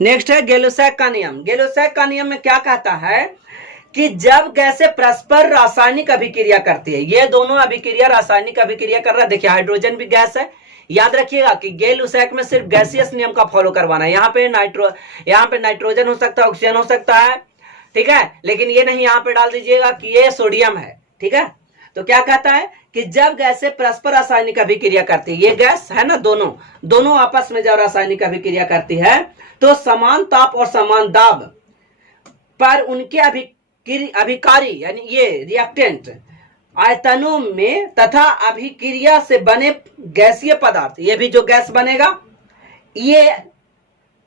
Next है गेलुसैक का नियम। गेलुसैक का नियम में क्या कहता है कि जब गैसें परस्पर रासायनिक अभिक्रिया करती है, ये दोनों अभिक्रिया रासायनिक अभिक्रिया कर रहा है। देखिए हाइड्रोजन भी गैस है, याद रखिएगा कि गेलुसैक में सिर्फ गैसियस नियम का फॉलो करवाना है। यहाँ पे नाइट्रोजन हो सकता है, ऑक्सीजन हो सकता है, ठीक है, लेकिन ये नहीं यहाँ पे डाल दीजिएगा कि ये सोडियम है, ठीक है। तो क्या कहता है कि जब गैसें परस्पर रासायनिक अभिक्रिया करती है, ये गैस है ना, दोनों आपस में जब रासायनिक अभिक्रिया करती है तो समान ताप और समान दाब पर उनके अभिकारी यानी ये रिएक्टेंट आयतनों में तथा अभिक्रिया से बने गैसीय पदार्थ, ये भी जो गैस बनेगा ये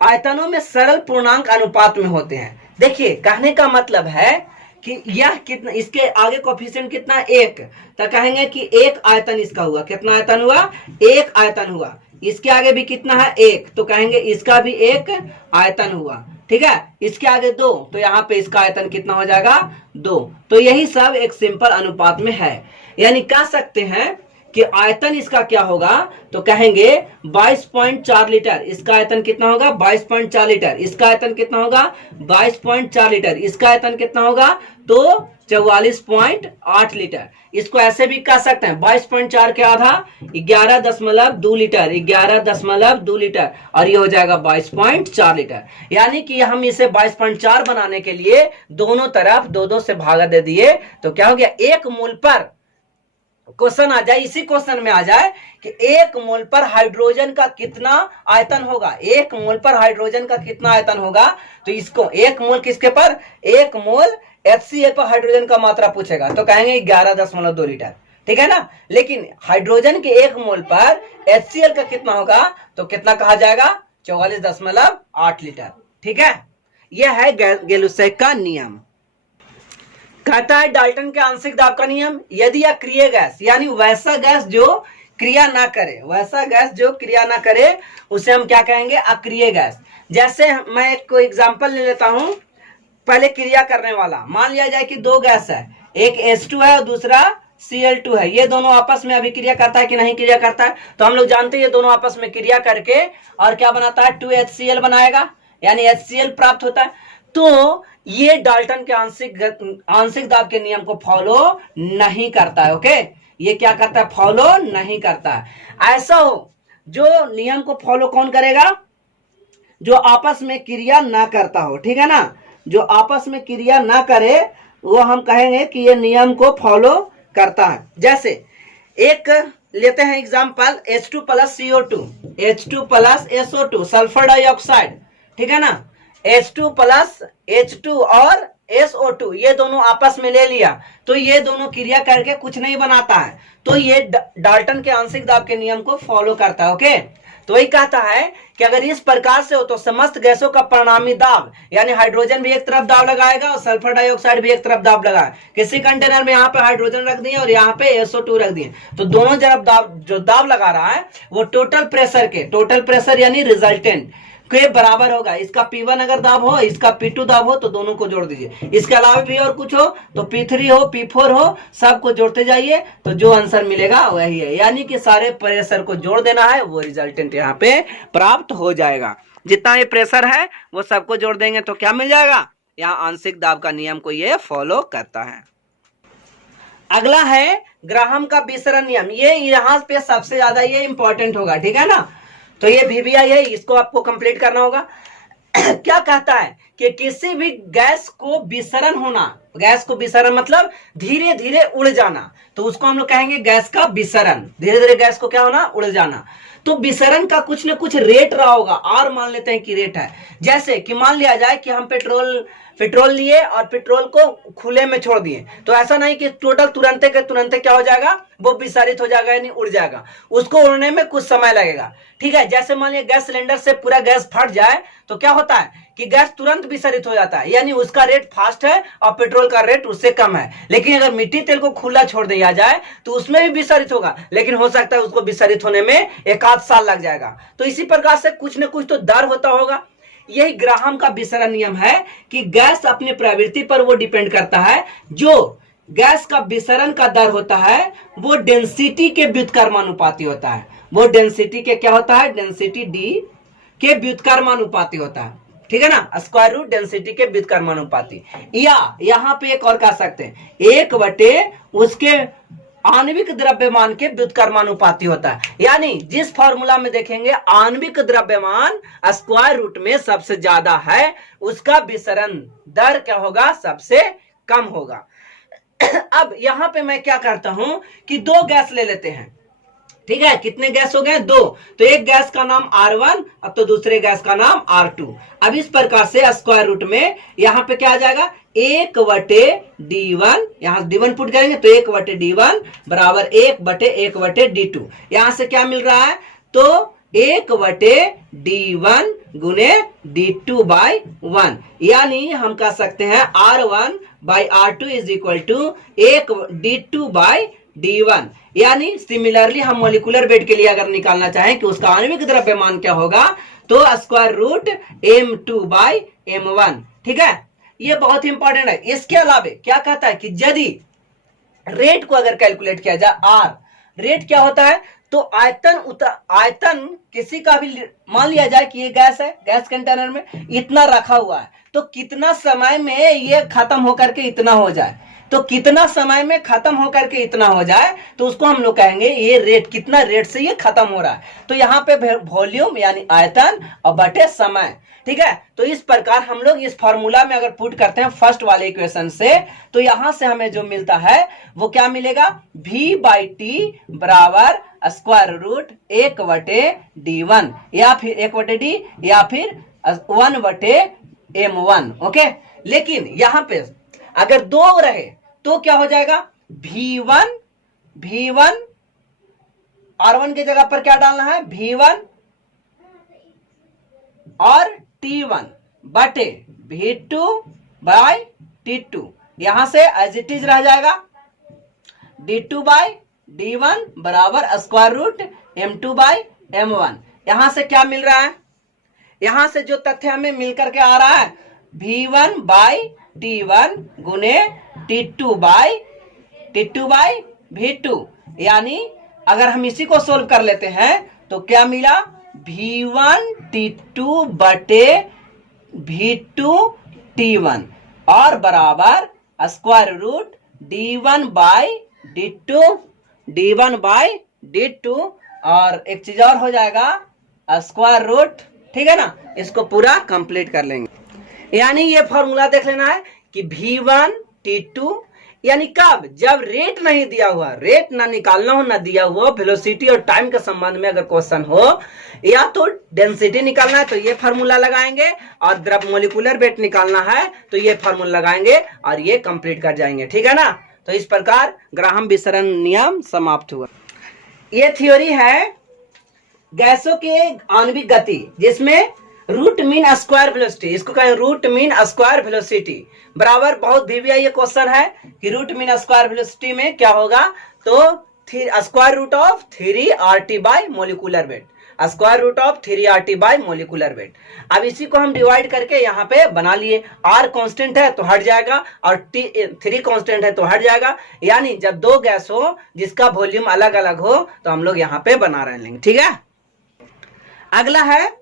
आयतनों में सरल पूर्णांक अनुपात में होते हैं। देखिए कहने का मतलब है कि यह कितना, इसके आगे कोफिशिएंट कितना, एक, तो कहेंगे कि एक आयतन इसका हुआ। कितना आयतन हुआ? एक आयतन हुआ। इसके आगे भी कितना है? एक, तो कहेंगे इसका भी एक आयतन हुआ, ठीक है। इसके आगे दो, तो यहाँ पे इसका आयतन कितना हो जाएगा? दो। तो यही सब एक सिंपल अनुपात में है, यानी कह सकते हैं कि आयतन इसका क्या होगा, तो कहेंगे 22.4 लीटर। इसका आयतन कितना होगा? 22.4 लीटर। इसका आयतन कितना होगा? 22.4 लीटर। इसका आयतन कितना होगा? तो 44.8 लीटर। इसको ऐसे भी कह सकते हैं 22.4 के आधा 11.2 लीटर, 11.2 लीटर, और ये हो जाएगा 22.4 लीटर। यानी कि हम इसे 22.4 बनाने के लिए दोनों तरफ दो दो से भागा दे दिए, तो क्या हो गया? एक मोल पर क्वेश्चन आ जाए, इसी क्वेश्चन में आ जाए कि एक मोल पर हाइड्रोजन का कितना आयतन होगा, एक मोल पर हाइड्रोजन का कितना आयतन होगा, तो इसको एक मोल किसके पर? एक मोल HCl पर हाइड्रोजन का मात्रा पूछेगा तो कहेंगे 11.2 लीटर, ठीक है ना। लेकिन हाइड्रोजन के एक मोल पर HCl का कितना होगा, तो कितना कहा जाएगा? 44.8 लीटर, ठीक है। यह है गेलुसैक का नियम। कहता है डाल्टन के आंशिक दाब का नियम, यदि अक्रिय गैस यानी वैसा गैस जो क्रिया ना करे, वैसा गैस जो क्रिया ना करे उसे हम क्या कहेंगे? अक्रिय गैस। जैसे मैं एक कोई एग्जांपल ले लेता हूं, पहले क्रिया करने वाला मान लिया जाए कि दो गैस है, एक H2 है और दूसरा Cl2 है। ये दोनों आपस में अभिक्रिया करता है कि नहीं क्रिया करता है? तो हम लोग जानते हैं ये दोनों आपस में क्रिया करके और क्या बनाता है? 2HCl बनाएगा, यानी HCl प्राप्त होता है। तो ये डाल्टन के आंशिक दाब के नियम को फॉलो नहीं करता है, ओके। ये क्या करता है? फॉलो नहीं करता है। ऐसा हो जो नियम को फॉलो कौन करेगा? जो आपस में क्रिया ना करता हो, ठीक है ना। जो आपस में क्रिया ना करे वो हम कहेंगे कि ये नियम को फॉलो करता है। जैसे एक लेते हैं example, H2 plus CO2, H2 plus SO2 sulphur dioxide, ठीक है ना। H2 प्लस H2 और SO2 ये दोनों आपस में ले लिया, तो ये दोनों क्रिया करके कुछ नहीं बनाता है, तो ये डाल्टन के आंशिक दाब के नियम को फॉलो करता है, ओके। तो वही कहता है कि अगर इस प्रकार से हो तो समस्त गैसों का परिणामी दाब, यानी हाइड्रोजन भी एक तरफ दाब लगाएगा और सल्फर डाइऑक्साइड भी एक तरफ दाब लगाए। किसी कंटेनर में यहाँ पे हाइड्रोजन रख दिए और यहाँ पे SO2 रख दिए, तो दोनों तरफ दाब, जो दाब लगा रहा है वो टोटल प्रेशर यानी रिजल्टेंट के बराबर होगा। इसका P1 अगर दाब हो, इसका P2 दाब हो, तो दोनों को जोड़ दीजिए। इसके अलावा भी और कुछ हो तो P3 हो, P4 हो, सबको जोड़ते जाइए, तो जो आंसर मिलेगा वही है। यानी कि सारे प्रेशर को जोड़ देना है, वो रिजल्टेंट यहाँ पे प्राप्त हो जाएगा। जितना ये प्रेशर है वो सबको जोड़ देंगे तो क्या मिल जाएगा? यहाँ आंशिक दाब का नियम को ये फॉलो करता है। अगला है ग्राहम का विसरण नियम। ये यहाँ पे सबसे ज्यादा ये इंपॉर्टेंट होगा, ठीक है ना। तो ये VBI है, इसको आपको कंप्लीट करना होगा। क्या कहता है कि किसी भी गैस को विसरण होना, गैस को विसरण मतलब धीरे धीरे उड़ जाना, तो उसको हम लोग कहेंगे गैस का विसरण। धीरे धीरे गैस को क्या होना? उड़ जाना। तो विसरण का कुछ न कुछ रेट रहा होगा, और मान लेते हैं कि रेट है। जैसे कि मान लिया जाए कि हम पेट्रोल लिए और पेट्रोल को खुले में छोड़ दिए, तो ऐसा नहीं कि टोटल तुरंते के तुरंते क्या हो जाएगा? वो विसारित हो जाएगा, यानी उड़ जाएगा। उसको उड़ने में कुछ समय लगेगा, ठीक है। जैसे मान लिया गैस सिलेंडर से पूरा गैस फट जाए तो क्या होता है कि गैस तुरंत विसरित हो जाता है, यानी उसका रेट फास्ट है और पेट्रोल का रेट उससे कम है। लेकिन अगर मिट्टी तेल को खुला छोड़ दिया जाए तो उसमें भी विसरित होगा, लेकिन हो सकता है उसको विसरित होने में 1 साल लग जाएगा। तो इसी प्रकार से कुछ न कुछ तो दर होता होगा। यही ग्राहम का विसरण नियम है कि गैस अपनी प्रवृत्ति पर वो डिपेंड करता है। जो गैस का विसरण का दर होता है वो डेंसिटी के व्युत्क्रमानुपाती होता है। वो डेंसिटी के क्या होता है? डेंसिटी D के व्युत्क्रमानुपाती होता है। ठीक है ना, स्क्वायर रूट डेंसिटी के व्युत्क्रमानुपाती। या यहाँ पे एक और कह सकते हैं 1/, उसके आणविक द्रव्यमान के व्युत्क्रमानुपाती होता है। यानी जिस फॉर्मूला में देखेंगे आणविक द्रव्यमान स्क्वायर रूट में सबसे ज्यादा है, उसका विसरण दर क्या होगा, सबसे कम होगा। अब यहां पे मैं क्या करता हूं कि 2 गैस ले लेते हैं, ठीक है। कितने गैस हो गए, 2। तो एक गैस का नाम R1, अब तो दूसरे गैस का नाम R2। अब इस प्रकार से स्क्वायर रूट में यहां पे क्या आ जाएगा, 1/d1, यहां d1 पुट करेंगे तो 1/d1 बराबर 1/1/d2। यहां से क्या मिल रहा है, तो 1/d1 गुने d2/1, यानी हम कह सकते हैं R1/R2 is equal to 1 d2/d1। यानी सिमिलरली हम मोलिकुलर वेट के लिए अगर निकालना चाहें कि उसका आणविक द्रव्यमान क्या होगा, तो स्क्वायर रूट m2/m1, ठीक है। ये बहुत इंपॉर्टेंट है। इसके अलावा क्या कहता है कि यदि रेट को अगर कैलकुलेट किया जाए, R रेट क्या होता है, तो आयतन किसी का भी मान लिया जाए कि ये गैस है, गैस कंटेनर में इतना रखा हुआ है, तो कितना समय में ये खत्म होकर के इतना हो जाए, तो कितना समय में खत्म होकर के इतना हो जाए, तो उसको हम लोग कहेंगे ये रेट, कितना रेट से ये खत्म हो रहा है। तो यहाँ पे वॉल्यूम यानी आयतन और बटे समय, ठीक है। तो इस प्रकार हम लोग इस फॉर्मूला में अगर पुट करते हैं फर्स्ट वाले इक्वेशन से, तो यहां से हमें जो मिलता है वो क्या मिलेगा, V/T बराबर स्क्वायर रूट 1/d1 या फिर 1/d या फिर 1/m1, ओके। लेकिन यहां पे अगर 2 रहे तो क्या हो जाएगा, V1 R1 की जगह पर क्या डालना है, V1 और T1 बटे V2/T2, यहां से एज इट इज रह जाएगा D2/D1 बराबर स्क्वायर रूट M2/M1। यहां से क्या मिल रहा है, यहां से जो तथ्य हमें मिलकर के आ रहा है, V1/T1 गुने T2/V2, यानी अगर हम इसी को सोल्व कर लेते हैं तो क्या मिला, V1T2 बटे V2T1 और बराबर स्क्वायर रूट D1/D2 और एक चीज और हो जाएगा स्क्वायर रूट, ठीक है ना। इसको पूरा कंप्लीट कर लेंगे। यानी ये फॉर्मूला देख लेना है कि V1T2 यानी कब, जब रेट नहीं दिया हुआ, रेट ना निकालना हो ना दिया हुआ, वेलोसिटी और टाइम के संबंध में अगर क्वेश्चन हो, या तो डेंसिटी निकालना है तो ये फार्मूला लगाएंगे, और द्रव मोलिकुलर वेट निकालना है तो ये फार्मूला लगाएंगे और ये कंप्लीट कर जाएंगे, ठीक है ना। तो इस प्रकार ग्राहम विसरण नियम समाप्त हुआ। ये थ्योरी है गैसों के आणविक गति, जिसमें रूट मीन स्क्वायर वेलोसिटी, इसको कहें रूट मीन स्क्वायर वेलोसिटी बराबर, बहुत भीविया ये क्वेश्चन है कि रूट मीन स्क्वायर वेलोसिटी में क्या होगा, तो square root of 3RT by molecular weight, square root of 3RT by molecular weight. अब इसी को हम डिवाइड करके यहाँ पे बना लिए, R कांस्टेंट है तो हट जाएगा और 3 कांस्टेंट है तो हट जाएगा। यानी जब 2 गैस हो जिसका वॉल्यूम अलग अलग हो तो हम लोग यहाँ पे बना रहे लेंगे, ठीक है। अगला है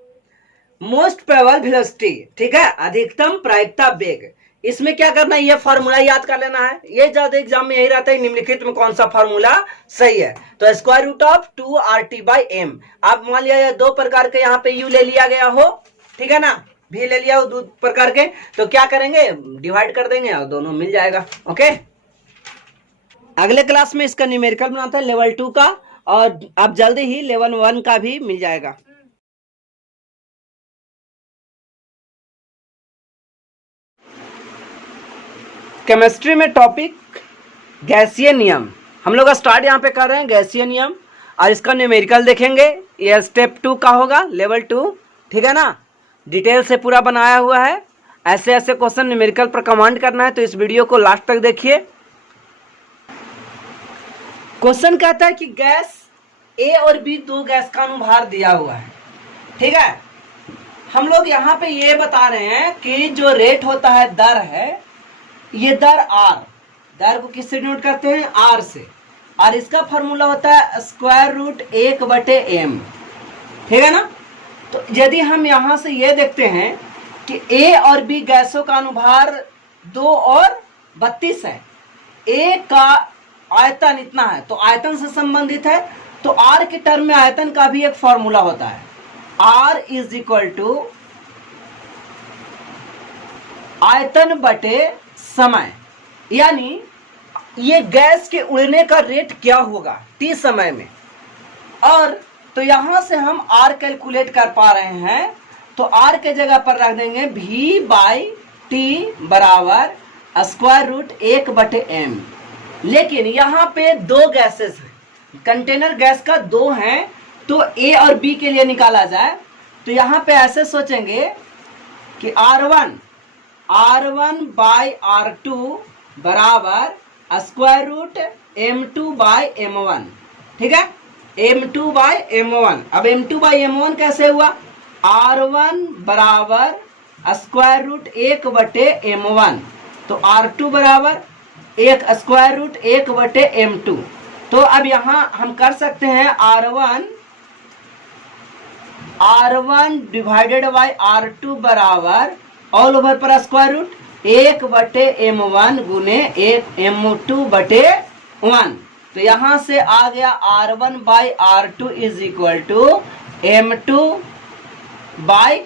मोस्ट प्रोबेबल वेलोसिटी, ठीक है, अधिकतम प्रायिकता वेग। इसमें क्या करना है, ये फॉर्मूला याद कर लेना है, ये ज्यादा एग्जाम में यही रहता है, निम्नलिखित में कौन सा फॉर्मूला सही है। तो स्क्वायर रूट ऑफ 2RT/m। अब मान लिया 2 प्रकार के यहाँ पे u ले लिया गया हो, ठीक है ना, भी ले लिया हो 2 प्रकार के, तो क्या करेंगे, डिवाइड कर देंगे और दोनों मिल जाएगा, ओके। अगले क्लास में इसका न्यूमेरिकल बनाता है लेवल 2 का, और अब जल्दी ही लेवल 1 का भी मिल जाएगा। केमिस्ट्री में टॉपिक गैसीय नियम, हम लोग स्टार्ट यहाँ पे कर रहे हैं गैसीय नियम, और इसका न्यूमेरिकल देखेंगे। ये स्टेप 2 का होगा, लेवल 2, ठीक है ना। डिटेल से पूरा बनाया हुआ है, ऐसे ऐसे क्वेश्चन न्यूमेरिकल पर कमांड करना है, तो इस वीडियो को लास्ट तक देखिए। क्वेश्चन कहता है कि गैस ए और बी 2 गैस का अनुभार दिया हुआ है, ठीक है। हम लोग यहाँ पे ये बता रहे हैं कि जो रेट होता है, दर है, ये दर R, दर को किससे डिनोट करते हैं, R से, और इसका फॉर्मूला होता है स्क्वायर रूट 1/m, ठीक है ना। तो यदि हम यहां से ये देखते हैं कि ए और बी गैसों का अनुभार 2 और 32 है। ए का आयतन इतना है तो आयतन से संबंधित है, तो आर के टर्म में आयतन का भी एक फॉर्मूला होता है, आर इज इक्वल टू आयतन बटे समय। यानी ये गैस के उड़ने का रेट क्या होगा टी समय में, और तो यहां से हम आर कैलकुलेट कर पा रहे हैं, तो आर के जगह पर रख देंगे v बाई टी बराबर स्क्वायर रूट 1/m। लेकिन यहाँ पे 2 गैसेस हैं, कंटेनर गैस का 2 हैं, तो ए और बी के लिए निकाला जाए तो यहाँ पे ऐसे सोचेंगे कि R1 बाई R2 बराबर square root M2 by M1। ठीक है, M2 बाई M1। अब M2 बाई M1 कैसे हुआ, R1 बराबर स्क्वायर रूट 1/M1, तो R2 बराबर स्क्वायर रूट 1/M2। तो अब यहां हम कर सकते हैं R1 डिवाइडेड बाई R2 बराबर ऑल ओवर पर स्क्वायर रूट 1/M1 गुने M2/1। तो यहां से आ गया R1 by R2 is equal to M2 by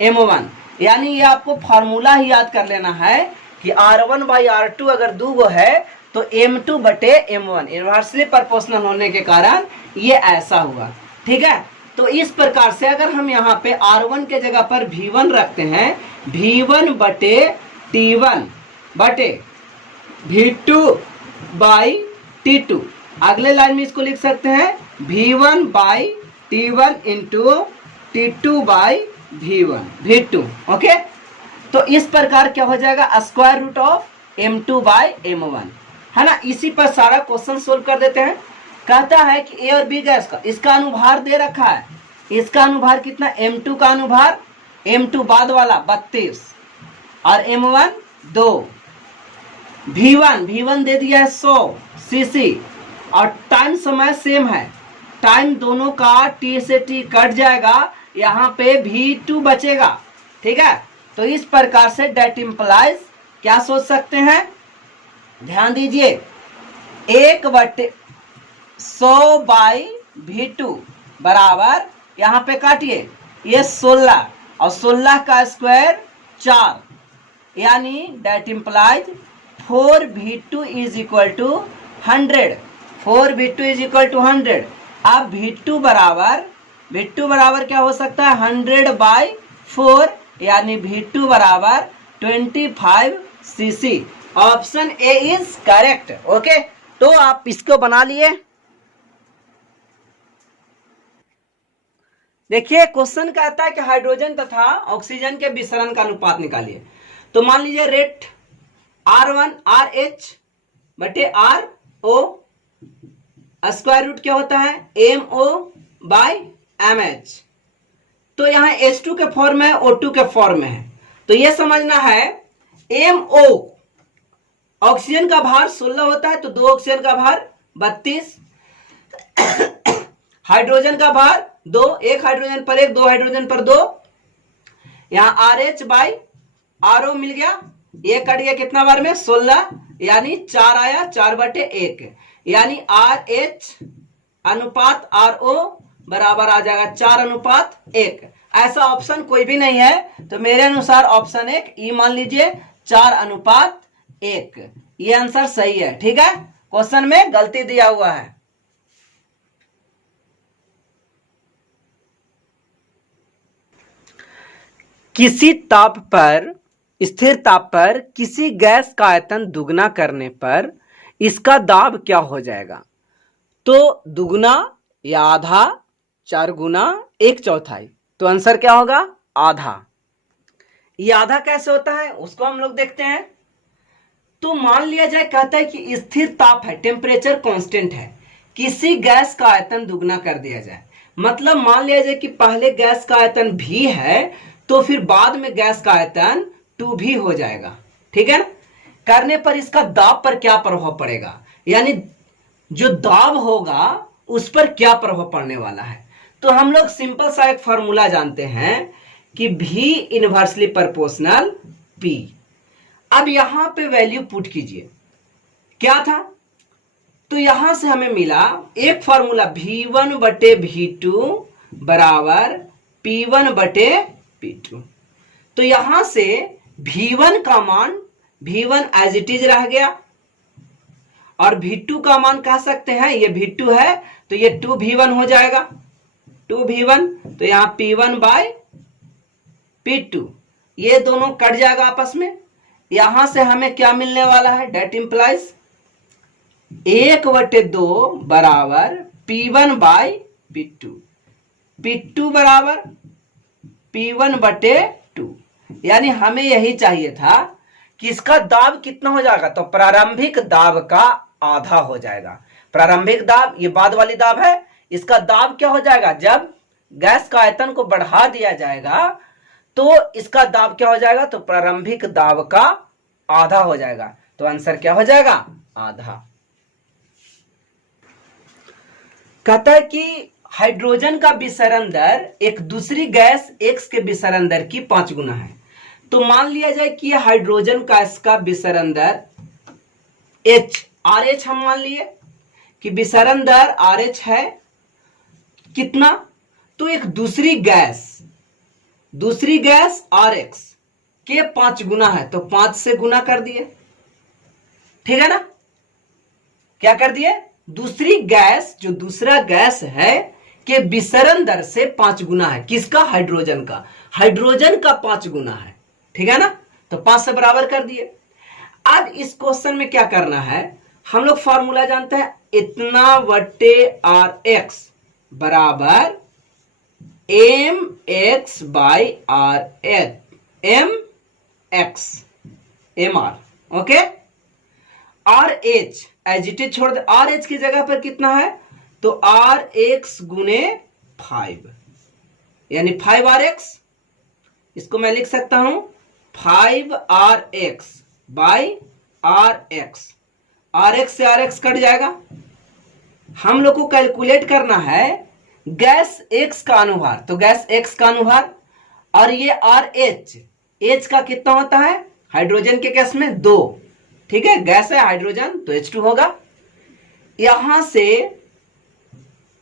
M1। यानी ये आपको फॉर्मूला ही याद कर लेना है कि R1 बाई R2 अगर 2 है तो M2/M1 इन्वर्सली प्रोपोर्शनल होने के कारण ये ऐसा हुआ। ठीक है, तो इस प्रकार से अगर हम यहाँ पे R1 के जगह पर V1 रखते हैं, V1/T1 बटे V2 बाई T2, अगले लाइन में इसको लिख सकते हैं V1/T1 into T2 by V2। Okay, तो इस प्रकार क्या हो जाएगा, स्क्वायर रूट ऑफ M2/M1, है ना। इसी पर सारा क्वेश्चन सोल्व कर देते हैं। कहता है कि ए और बी गैस का इसका अनुभार दे रखा है, इसका अनुभार कितना, M2 का अनुभार, M2 बाद वाला 32 और M1 2, V1 दे दिया है 100 cc, और टाइम समय सेम है, टाइम दोनों का T से T कट जाएगा, यहाँ पे V2 बचेगा। ठीक है, तो इस प्रकार से डेट इम्प्लाइज क्या सोच सकते हैं, ध्यान दीजिए, 1/100 बाई V2 बराबर, यहाँ पे काटिए ये 16 और 16 का स्क्वायर 4, यानी that implies 4V2 is equal to 100, 4V2 is equal to 100। अब V2 बराबर क्या हो सकता है, 100/4, यानी V2 बराबर 25 cc। Option A is correct. Okay, तो आप इसको बना लिए। देखिए क्वेश्चन कहता है कि हाइड्रोजन तथा ऑक्सीजन के विसरण का अनुपात निकालिए। तो मान लीजिए रेट R1 RH बटे RO, स्क्वायर रूट क्या होता है MO/MH। तो यहाँ H2 के फॉर्म में है, O2 के फॉर्म में है, तो यह समझना है MO ऑक्सीजन का भार 16 होता है, तो 2 ऑक्सीजन का भार 32, हाइड्रोजन का भार 2, 1 हाइड्रोजन पर 1, 2 हाइड्रोजन पर 2, यहाँ RH बाई RO मिल गया, ये कट गया कितना बार में 16, यानी 4 आया, 4/1, यानी RH अनुपात RO बराबर आ जाएगा 4:1। ऐसा ऑप्शन कोई भी नहीं है, तो मेरे अनुसार ऑप्शन 1 ई मान लीजिए 4:1, ये आंसर सही है। ठीक है, क्वेश्चन में गलती दिया हुआ है। किसी ताप पर, स्थिर ताप पर किसी गैस का आयतन दुगना करने पर इसका दाब क्या हो जाएगा। तो दुगना या आधा, 4 गुना 1/4, तो आंसर क्या होगा, आधा। ये आधा कैसे होता है उसको हम लोग देखते हैं। तो मान लिया जाए, कहता है कि स्थिर ताप है, टेम्परेचर कांस्टेंट है, किसी गैस का आयतन दुगना कर दिया जाए। मतलब मान लिया जाए कि पहले गैस का आयतन V है, तो फिर बाद में गैस का आयतन 2V हो जाएगा। ठीक है, करने पर इसका दाब पर क्या प्रभाव पड़ेगा, यानी जो दाब होगा उस पर क्या प्रभाव पड़ने वाला है। तो हम लोग सिंपल सा एक फॉर्मूला जानते हैं कि V इनवर्सली प्रोपोर्शनल P। अब यहां पे वैल्यू पुट कीजिए, क्या था, तो यहां से हमें मिला एक फॉर्मूला V1 बटे V2 बराबर P1 बटे P2। तो यहां से V1 का मान V1 एज इट इज रह गया, और V2 का मान कह सकते हैं, ये V2 है तो ये 2V1 हो जाएगा, 2V1। तो यहां P1 बाय P2, ये दोनों कट जाएगा आपस में। यहां से हमें क्या मिलने वाला है, डेट इंप्लाइज 1/2 बराबर P1 बाय P2, P2 बराबर P1 बटे 2। यानी हमें यही चाहिए था कि इसका दाब कितना हो जाएगा, तो प्रारंभिक दाब का आधा हो जाएगा। प्रारंभिक दाब ये बाद वाली दाब है, इसका दाब क्या हो जाएगा, जब गैस का आयतन को बढ़ा दिया जाएगा तो इसका दाब क्या हो जाएगा, तो प्रारंभिक दाब का आधा हो जाएगा। तो आंसर क्या हो जाएगा, आधा। कहता है कि हाइड्रोजन का विसरण दर एक दूसरी गैस X के विसरण दर की 5 गुना है। तो मान लिया जाए कि यह हाइड्रोजन का इसका विसरण दर RH हम मान लिए कि विसरण दर RH है कितना, तो एक दूसरी गैस RX के 5 गुना है, तो 5 से गुना कर दिए, ठीक है ना, क्या कर दिए, दूसरी गैस जो दूसरा गैस है के विसरण दर से 5 गुना है, किसका, हाइड्रोजन का 5 गुना है, ठीक है ना। तो 5 से बराबर कर दिए। अब इस क्वेश्चन में क्या करना है, हम लोग फॉर्मूला जानते हैं, इतना बटे RX बराबर mx by mr, okay. RH as it is छोड़ दे, RH की जगह पर कितना है, तो RX गुने 5, यानी 5RX, इसको मैं लिख सकता हूं 5RX बाई RX, RX से RX कट जाएगा। हम लोग को कैलकुलेट करना है गैस X का अनुभार, तो गैस X का अनुभार, और ये RH, H का कितना होता है, हाइड्रोजन के केस में 2, ठीक है, गैस है हाइड्रोजन तो H2 होगा। यहां से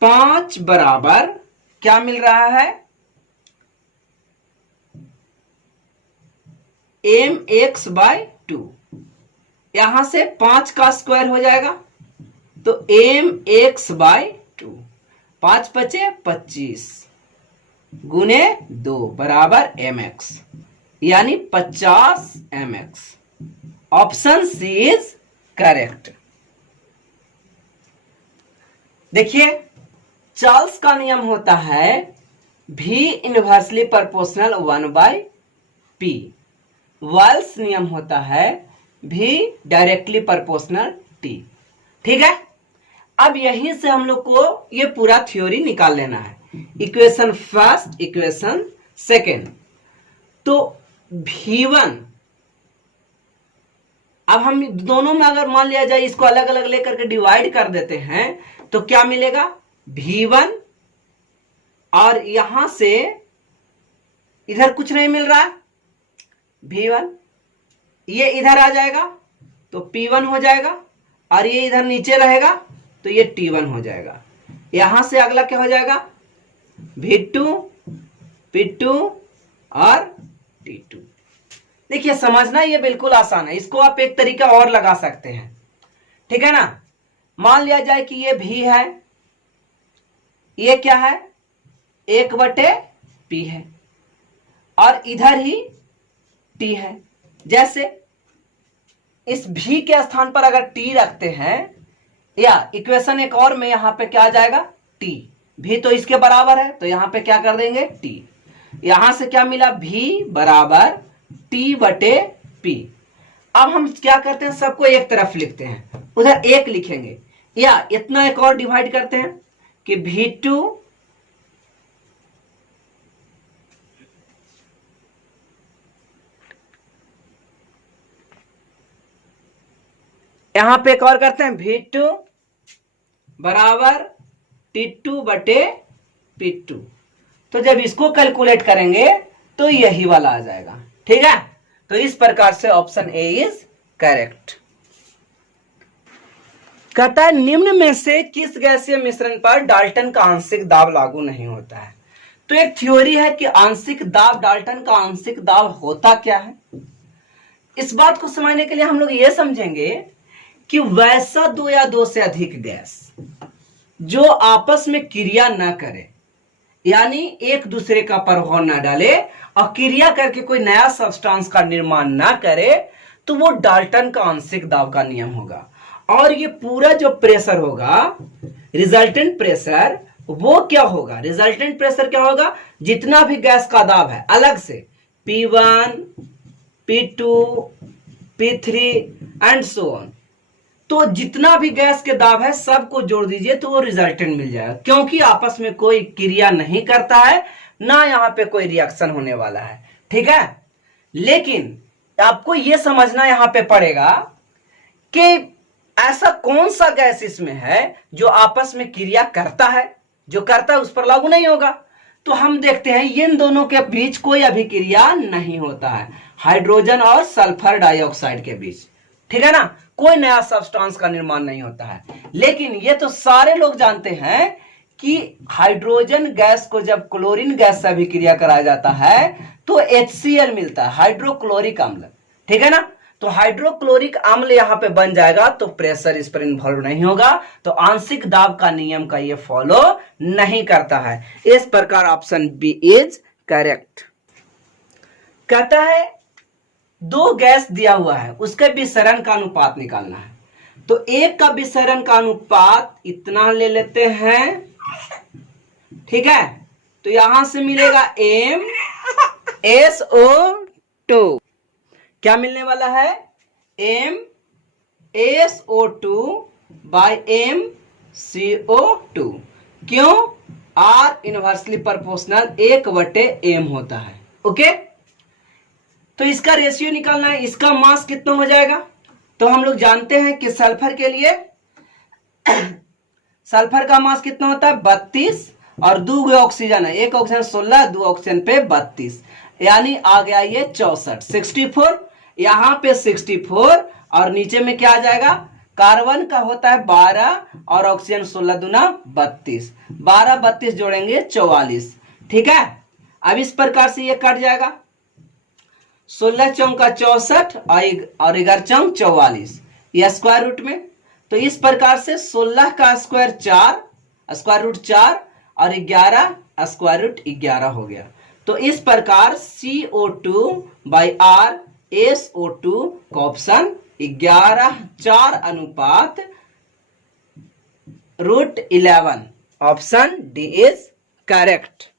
5 बराबर क्या मिल रहा है, mx बाय 2, यहां से 5 का स्क्वायर हो जाएगा, तो mx बाय 2, 5 बचे 25 गुने 2 बराबर mx, यानी 50 mx। Option C is correct. देखिए चार्ल्स का नियम होता है V inversely proportional 1/P, Waals नियम होता है V डायरेक्टली प्रोपोर्शनल T, ठीक है। अब यहीं से हम लोग को ये पूरा थ्योरी निकाल लेना है, इक्वेशन फर्स्ट, इक्वेशन सेकेंड। तो V1, अब हम दोनों में अगर मान लिया जाए इसको अलग अलग लेकर के डिवाइड कर देते हैं तो क्या मिलेगा, V1, और यहां से इधर कुछ नहीं मिल रहा है V1, ये इधर आ जाएगा तो P1 हो जाएगा, और ये इधर नीचे रहेगा तो ये T1 हो जाएगा। यहां से अगला क्या हो जाएगा, V2, P2 और T2। देखिए समझना ये बिल्कुल आसान है, इसको आप एक तरीका और लगा सकते हैं, ठीक है ना। मान लिया जाए कि ये V है, ये क्या है, 1/P है, और इधर ही T है। जैसे इस V के स्थान पर अगर T रखते हैं, या इक्वेशन एक और में यहां पे क्या आ जाएगा, T, V तो इसके बराबर है तो यहां पे क्या कर देंगे T, यहां से क्या मिला, V बराबर T/P। अब हम क्या करते हैं, सबको एक तरफ लिखते हैं, उधर एक लिखेंगे, या इतना एक और डिवाइड करते हैं कि V2 यहां पे एक और करते हैं, V2 बराबर T2/P2। तो जब इसको कैलकुलेट करेंगे तो यही वाला आ जाएगा। ठीक है, तो इस प्रकार से ऑप्शन ए इज करेक्ट। कहता है निम्न में से किस गैसीय मिश्रण पर डाल्टन का आंशिक दाब लागू नहीं होता है। तो एक थ्योरी है कि आंशिक दाब, डाल्टन का आंशिक दाब होता क्या है। इस बात को समझने के लिए हम लोग ये समझेंगे कि वैसा दो या दो से अधिक गैस जो आपस में क्रिया न करे, यानी एक दूसरे का प्रभाव न डाले और क्रिया करके कोई नया सब्सटेंस का निर्माण ना करे, तो वो डाल्टन का आंशिक दाब का नियम होगा। और ये पूरा जो प्रेशर होगा, रिजल्टेंट प्रेशर, वो क्या होगा, रिजल्टेंट प्रेशर क्या होगा, जितना भी गैस का दाब है अलग से P1, P2, P3 and so on, तो जितना भी गैस के दाब है सबको जोड़ दीजिए तो वो रिजल्टेंट मिल जाएगा, क्योंकि आपस में कोई क्रिया नहीं करता है, ना यहाँ पे कोई रिएक्शन होने वाला है। ठीक है, लेकिन आपको ये समझना यहाँ पे पड़ेगा कि ऐसा कौन सा गैस इसमें है जो आपस में क्रिया करता है, जो करता है उस पर लागू नहीं होगा। तो हम देखते हैं इन दोनों के बीच कोई अभिक्रिया नहीं होता है, हाइड्रोजन और सल्फर डाइऑक्साइड के बीच। ठीक है ना, कोई नया सब्सटेंस का निर्माण नहीं होता है। लेकिन ये तो सारे लोग जानते हैं कि हाइड्रोजन गैस को जब क्लोरीन गैस से अभिक्रिया कराया जाता है तो HCl मिलता है, हाइड्रोक्लोरिक अम्ल। ठीक है ना, तो हाइड्रोक्लोरिक अम्ल यहां पे बन जाएगा तो प्रेशर इस पर इन्वॉल्व नहीं होगा, तो आंशिक दाब का नियम का ये फॉलो नहीं करता है। इस प्रकार ऑप्शन बी इज करेक्ट। कहता है दो गैस दिया हुआ है, उसके विसरण का अनुपात निकालना है। तो एक का विसरण का अनुपात इतना ले लेते हैं। ठीक है, तो यहां से मिलेगा MsO2, क्या मिलने वाला है, MsO2 बाय McO2। क्यों, R इनवर्सली प्रोपोर्शनल 1/m होता है। ओके, तो इसका रेशियो निकालना है, इसका मास कितना हो जाएगा। तो हम लोग जानते हैं कि सल्फर के लिए सल्फर का मास कितना होता है 32, और दो ऑक्सीजन है, एक ऑक्सीजन 16, दो ऑक्सीजन पे 32, यानी आ गया ये 64, 64, यहां पे 64 और नीचे में क्या आ जाएगा, कार्बन का होता है 12 और ऑक्सीजन 16 दूना 32, 12 32 जोड़ेंगे 44। ठीक है, अब इस प्रकार से ये कट जाएगा, 16 चौका 64 और 11 चौक 44, यह स्क्वायर रूट में। तो इस प्रकार से 16 का स्क्वायर 4, स्क्वायर रूट 4 और 11 स्क्वायर रूट 11 हो गया। तो इस प्रकार CO2 बाई R SO2 का ऑप्शन 11:4 अनुपात √11, ऑप्शन डी इज करेक्ट।